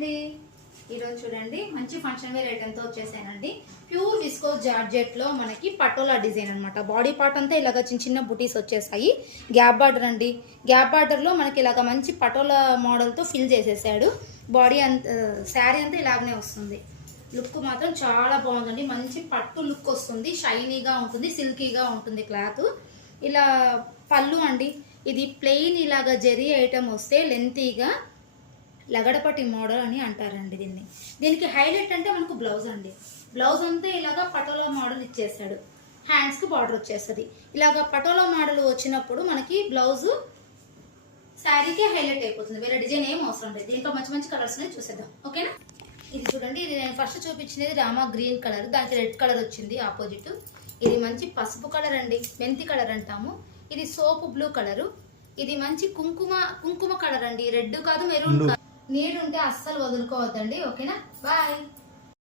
అండి, ఈరోజు చూడండి మంచి ఫంక్షన్ వేర్ ఐటెంతో వచ్చేసానండి. ప్యూర్ విస్కోస్ జార్జెట్లో మనకి పటోలా డిజైన్ అనమాట. బాడీ పార్ట్ అంతా ఇలాగ చిన్న చిన్న బుటీస్ వచ్చేసాయి. గ్యాప్ బార్డర్ అండి. గ్యాప్ బార్డర్లో మనకి ఇలాగ మంచి పటోలా మోడల్తో ఫిల్ చేసేసాడు. బాడీ అంతా శారీ అంతా ఇలాగనే వస్తుంది. లుక్ మాత్రం చాలా బాగుందండి. మంచి పట్టు లుక్ వస్తుంది. షైనీగా ఉంటుంది, సిల్కీగా ఉంటుంది క్లాత్. ఇలా పళ్ళు అండి, ఇది ప్లెయిన్ ఇలాగ జెరీ ఐటమ్ వస్తే లెంతీగా లగడపట్టి మోడల్ అని అంటారండి దీన్ని. దీనికి హైలైట్ అంటే మనకు బ్లౌజ్ అండి. బ్లౌజ్ అంతా ఇలాగా పటోలా మోడల్ ఇచ్చేస్తాడు. హ్యాండ్స్కి బార్డర్ వచ్చేస్తుంది. ఇలాగ పటోలా మోడల్ వచ్చినప్పుడు మనకి బ్లౌజు శారీకే హైలైట్ అయిపోతుంది. వేరే డిజైన్ ఏం అవసరం లేదు. దీంట్లో మంచి మంచి కలర్స్ చూసేద్దాం, ఓకేనా. ఇది చూడండి, ఇది నేను ఫస్ట్ చూపించినది రామా గ్రీన్ కలర్, దానికి రెడ్ కలర్ వచ్చింది ఆపోజిట్. ఇది మంచి పసుపు కలర్ అండి, మెంతి కలర్ అంటాము. ఇది సోపు బ్లూ కలరు. ఇది మంచి కుంకుమ కలర్ అండి, రెడ్ కాదు మెరూన్ కాదు. నీడ్ ఉంటే అస్సలు వదులుకోవద్దండి, ఓకేనా. బాయ్.